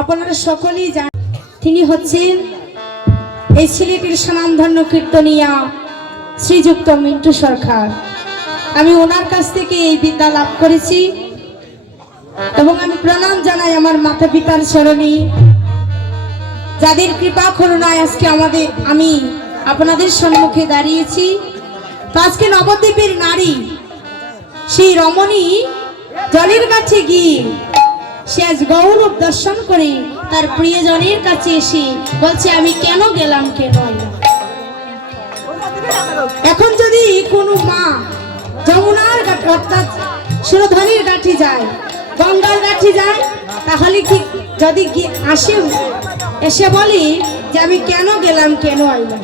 আপনারা সকলেই জানেন তিনি হচ্ছেন এই সিলেটের স্বনামধন্য কীর্তনিয়া শ্রীযুক্ত মিন্টু সরকার। আমি ওনার কাছ থেকে এই বিদ্যা লাভ করেছি এবং আমি প্রণাম জানাই আমার মাতা পিতার চরণে, যাদের কৃপা করুণায় আজকে আমি আপনাদের সম্মুখে দাঁড়িয়েছি। তো আজকে নবদ্বীপের নারী সেই রমণী জলের কাছে গিয়ে সে আজ গৌরব দর্শন করে তার প্রিয়জনের কাছে এসে বলছে আমি কেন গেলাম কেন এলাম। এখন যদি কোনো মা যমুনার ঘাট অর্থাৎ সুরধনির ঘাটে যায়, গঙ্গার ঘাটে যায়, তাহলে কি যদি আসে এসে বলি যে আমি কেন গেলাম কেন আইলাম,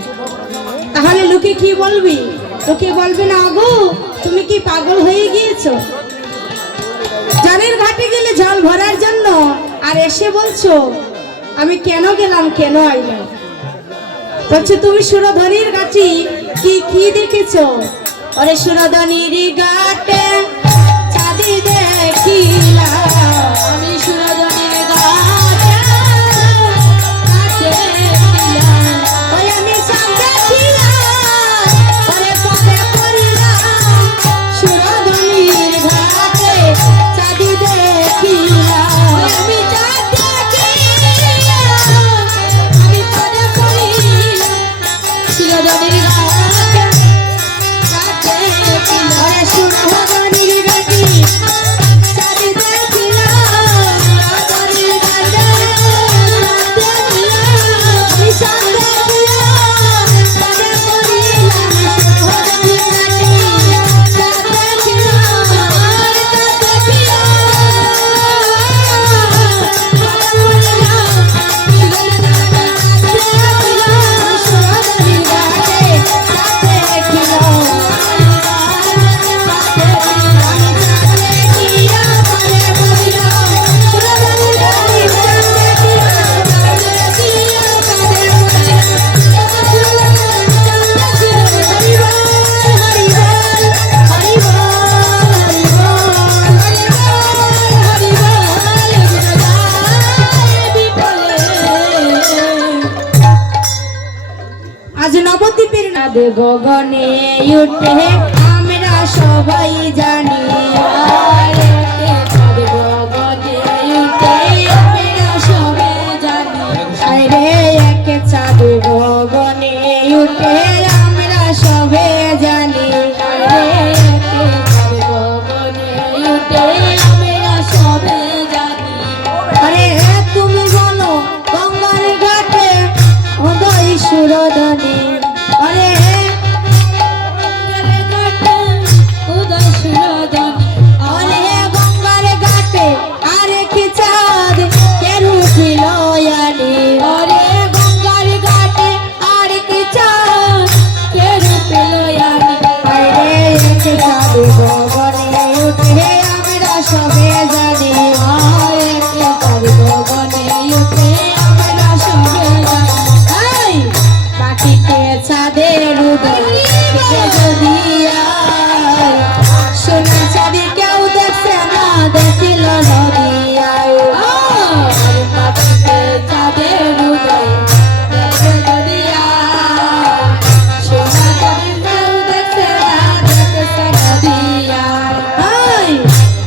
তাহলে লোকে কি বলবি? লোকে বলবে না গো তুমি কি পাগল হয়ে গিয়েছো, জলের ঘাটে গেলে জল ভরার জন্য আর এসে বলছো আমি কেন গেলাম কেন আইলাম। বলছে তুমি সুরধনির ঘাটে কি কি দেখেছো? আরে সুরধনির ঘাটে চাঁদি দেখিলাম, আমি সুরধনির ঘাটে দেখিলাম, ওই আমি চাঁদ দেখিলাম, ওরে পথে পড়িলাম সুরধনির ঘাটে চাঁদি দেখিলাম, আমি চাঁদ দেখিলাম, আমি পথে পড়িলাম সুরধনির ঘাটে গগনে উঠে আমরা সবাই জানি, গগনে উঠে আমরা সবাই জানি, আরে এক চাঁদ গগনে উঠে আমরা সবাই জানি, আরে এক চাঁদ গগনে উঠে আমরা সবাই জানি, আরে তুমি বলো গঙ্গার ঘাটে উদয় সুরধনি, আরে গঙ্গার ঘাটে আরে কি চাঁদ কেন ছিল আরে, আরে গঙ্গার ঘাটে আর কি চাঁদ কেন ছিল আরে, আরে এক চাঁদ গগনে উঠে আমরা সবে জানি, আর এক চাঁদ গগনে উঠে আমরা সবে জানি, পাখিতে চাঁদের উদয় যদি সোনার চাঁদি কেউ দেখছে না দেখিল নদিয়ায়, পাখিতে চাঁদের উদয় যদি সোনার চাঁদি কেউ দেখছে না দেখছে নদিয়ায়,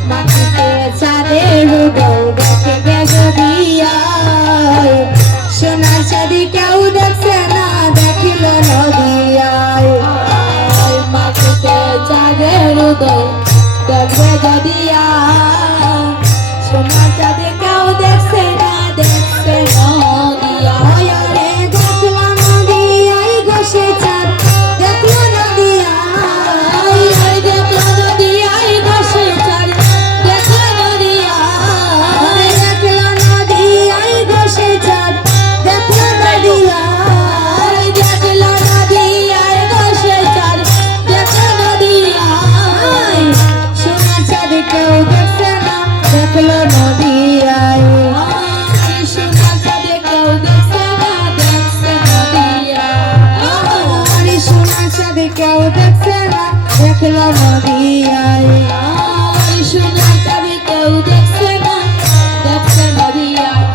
পাখিতে চাঁদের উদয় দেখবে যদি সোনার চাঁদি কেউ দেখছে না দেখিল নদিয়ায়, মাটিতে চাঁদের উদয় দেখবে যদি সোনার চাঁদে কেউ দেখছে না দেখছে নদিয়ায়, রে দেখলো নদিয়ায় ঘষে চাঁদ দেখলো নদিয়ায়, দেখলো নদিয়ায় ঘষে চাঁদ দেখলো নদিয়ায়, দেখলো নদিয়ায় ঘষে চাঁদ দেখলো নদিয়ায়, দেখলো নদিয়ায় ঘষে চাঁদ দেখলো নদিয়ায়, সোনার চাঁদ কেউ দেখছে না দেখলো নদিয়ায়, সোনার চাঁদ কেউ দেখছে না দেখছে নদিয়ায়, সোনার চাঁদ কেউ দেখছে না দেখলো নদিয়ায়, সোনার চাঁদ কেউ দেখছে না দেখছে নদিয়ায়।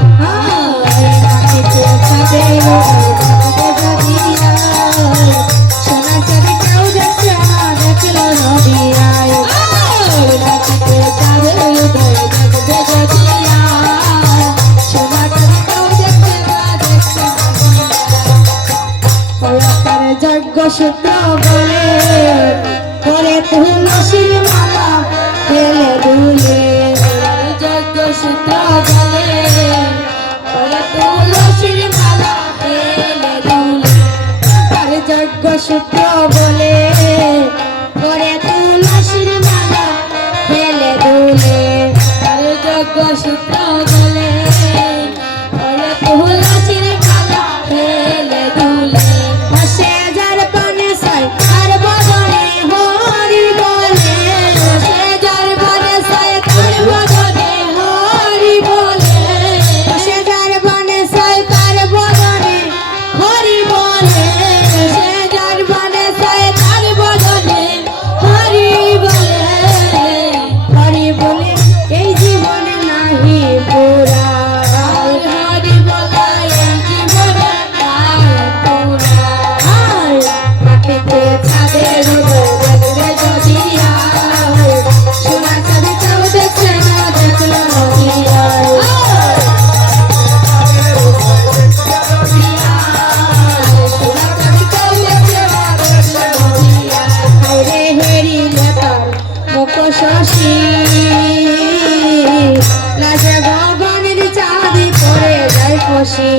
শশী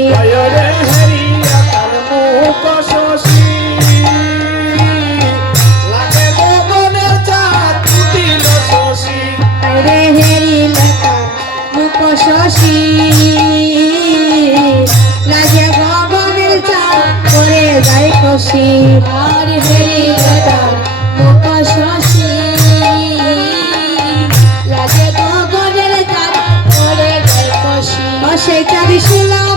রে হেরিয়া তার মুখ শশী লাগে গগনের চাঁদ উঠিল শশী রে হেরিলে তার মুখ শশী লাগে গগনের চাঁদ করে যায় খুশি আর হেরিলে তার মুখ শশী লাগে গগনের চাঁদ করে যায় খুশি সেই চাবি শিলা